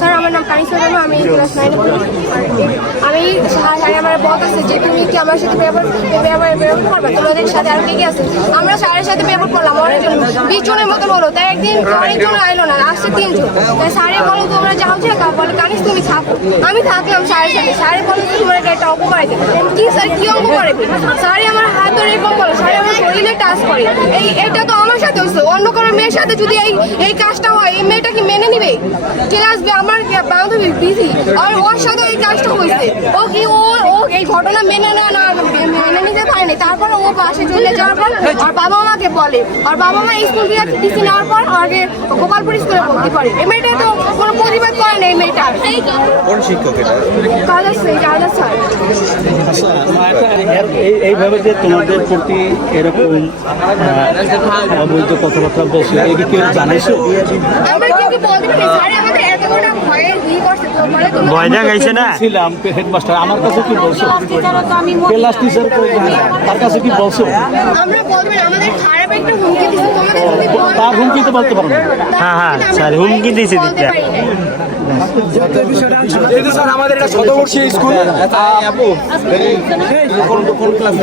Sir আমার নাম কানিসা বেগম, আমি ক্লাস 9 পড়ি। আমি স্যার আমার বলতেছে যে তুমি কি আমার সাথে পেপার করবা, তোমাদের সাথে আর কি আছে। আমরা স্যারের সাথে পেপার করলাম অনেকজন, 20 জনের মতন হলো। তাই একদিন অনেকজন আইলো না, আসছে 3 জন। তাই স্যারে বলো তোমরা যাও যে বলে কানিস তুমি থাকো। আমি থাকলাম স্যারের সাথে। স্যারে বলো তোমার একটা অঙ্ক করে দেবে। কি স্যার কি অঙ্ক করে? স্যারে আমার হাত ধরে এরকম বলো, স্যারে আমার শরীরে টাচ করে। এটা তো আমার সাথে হয়েছে, অন্য কোনো মেয়ের সাথে যদি এই কাজটা হয়, এই মেয়েটা কি মেনে নিবে? কে আসবে? আমার বান্ধবী বিধি, আর ওর সাথে এই কাজটা হয়েছে। ও কি ও এই ঘটনা মেনে নিতে পারেনি। তারপর ও বাসে চলে যাওয়ার পর আর বাবা মাকে বলে, আর বাবা মা স্কুল টিসি নেওয়ার পর আগে গোপালপুর স্কুলে ভর্তি করে। এই মেয়েটা তো কোনো প্রতিবাদ করে না। এই মেয়েটা কোন শিক্ষক এটা? Colour sir. এইভাবে যে তোমাদের প্রতি এরকম অবৈধ কথাবার্তা বলছে, এই কি কেউ জানাইছো? আমরা কেউ কি বলতে পারি? স্যার আমাদের এত বড় ভয়ে করছে, ভয় দেখাইছে না? ছিলাম হেডমাস্টার, আমার কাছে কি বলছো? ক্লাস টিচার তার কাছে কি বলছো? আমরা বলবেন আমাদের খারাপ একটা হুমকি দিচ্ছে, তোমাদের যদি তার হুমকি তো বলতে পারবো না। হ্যাঁ স্যার হুমকি দিয়েছে দিতে। স্যার আমাদের এটা শতবর্ষীয় স্কুল। কোন ক্লাস?